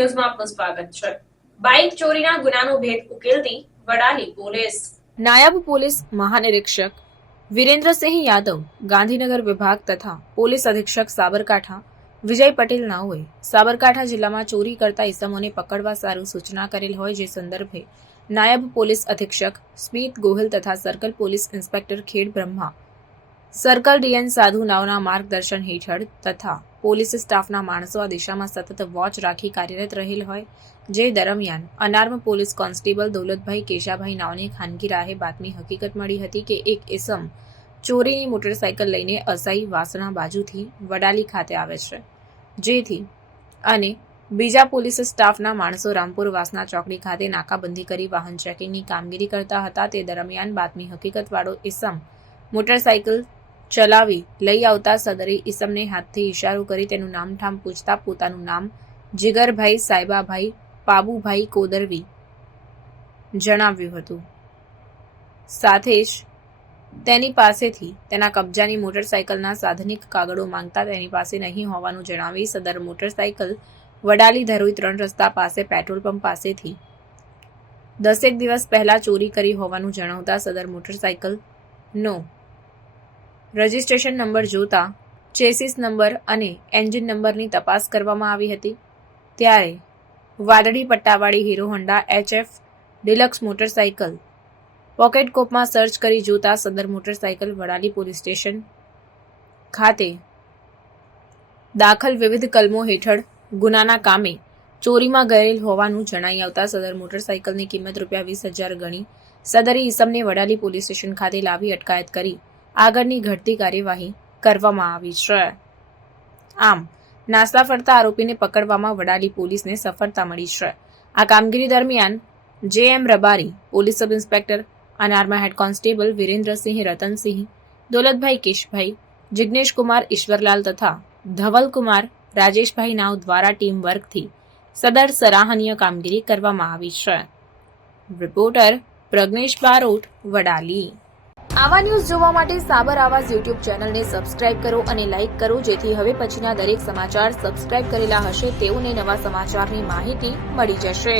ન્યૂઝમાં આપનું સ્વાગત છે। બાઇક ચોરીના ગુનાનો ભેદ ઉકેલતી વડાલી પોલીસ। નાયબ પોલીસ મહાનિરીક્ષક વીરેન્દ્રસિંહ યાદવ, ગાંધીનગર વિભાગ તથા પોલીસ અધિક્ષક સાબરકાંઠા વિજય પટેલ નાઓએ સાબરકાંઠા જિલ્લામાં ચોરી કરતા ઇસમોને પકડવા સારું સૂચના કરેલ હોય, જે સંદર્ભે નાયબ પોલીસ અધિક્ષક સ્મિત ગોહિલ તથા સર્કલ પોલીસ ઇન્સ્પેક્ટર ખેડ બ્રહ્મા, સર્કલ ડીએન સાધુ નાઓના માર્ગદર્શન હેઠળ તથા પોલીસ સ્ટાફના માણસો આ દિશામાં સતત વોચ રાખી કાર્યરત રહેલ હોય, જે દરમિયાન અનાર્મ પોલીસ કોન્સ્ટેબલ દૌલતભાઈ કેશાભાઈ નાઓને ખાનગી રાહે બાતમી હકીકત મળી હતી કે એક ઇસમ ચોરીની મોટરસાયકલ લઈને અસાઈ વાસણા બાજુથી વડાલી ખાતે આવે છે, જેથી અને બીજા પોલીસ સ્ટાફના માણસો રામપુર વાસણા ચોકડી ખાતે નાકાબંધી કરી વાહન ચેકિંગની કામગીરી કરતા હતા। તે દરમિયાન બાતમી હકીકતવાળો ઇસમ મોટરસાયકલ ચલાવી લઈ આવતા સદરી ઇસમને હાથથી ઇશારો કરી તેનું નામઠામ પૂછતા પોતાનું નામ જીગરભાઈ સાયબાભાઈ પાબુભાઈ કોદરવી જણાવ્યું હતું। સાથે જ તેની પાસેથી તેના કબજાની મોટરસાયકલના સાધનિક કાગળો માંગતા તેની પાસે નહીં હોવાનું જણાવી સદર મોટરસાયકલ વડાલી ધરોઈ 3 રસ્તા પાસે પેટ્રોલ પંપ પાસેથી 10 દિવસ પહેલા ચોરી કરી હોવાનું જણાવતા સદર મોટરસાયકલનો રજિસ્ટ્રેશન નંબર જોતા ચેસિસ નંબર અને એન્જિન નંબરની તપાસ કરવામાં આવી હતી, ત્યારે વાદળી પટ્ટાવાળી Hero Honda HF deluxe motorcycle પોકેટકોપમાં સર્ચ કરી જોતા સદર મોટરસાયકલ વડાલી પોલીસ સ્ટેશન ખાતે દાખલ વિવિધ કલમો હેઠળ ગુનાના કામે ચોરીમાં ગયેલ હોવાનું જણાઈ આવતા સદર મોટરસાયકલની કિંમત ₹20,000 ગણી સદરી ઇસમને વડાલી પોલીસ સ્ટેશન ખાતે લાવી અટકાયત કરી આગળની ઘટતી કાર્યવાહી કરવામાં આવી છે। આમ નાસ્તા ફરતા આરોપીને પકડવામાં વડાલી પોલીસને સફળતા મળી છે। આ કામગીરી દરમિયાન JM Rabari, police sub inspector અનાર્મા હેડ કોન્સ્ટેબલ વીરેન્દ્રસિંહ રતનસિંહ, દૌલતભાઈ કેશભાઈ, જિગ્નેશ કુમાર ઈશ્વરલાલ તથા ધવલકુમાર રાજેશભાઈ નાવ દ્વારા ટીમ વર્કથી સદર સરાહનીય કામગીરી કરવામાં આવી છે। રિપોર્ટર પ્રજ્ઞેશ બારોટ, વડાલી। આવા ન્યૂઝ જોવા માટે સાબર આવાઝ યુટ્યુબ ચેનલને સબસ્ક્રાઇબ કરો અને લાઇક કરો, જેથી હવે પછીના દરેક સમાચાર સબસ્ક્રાઇબ કરેલા હશે તેઓને નવા સમાચારની માહિતી મળી જશે।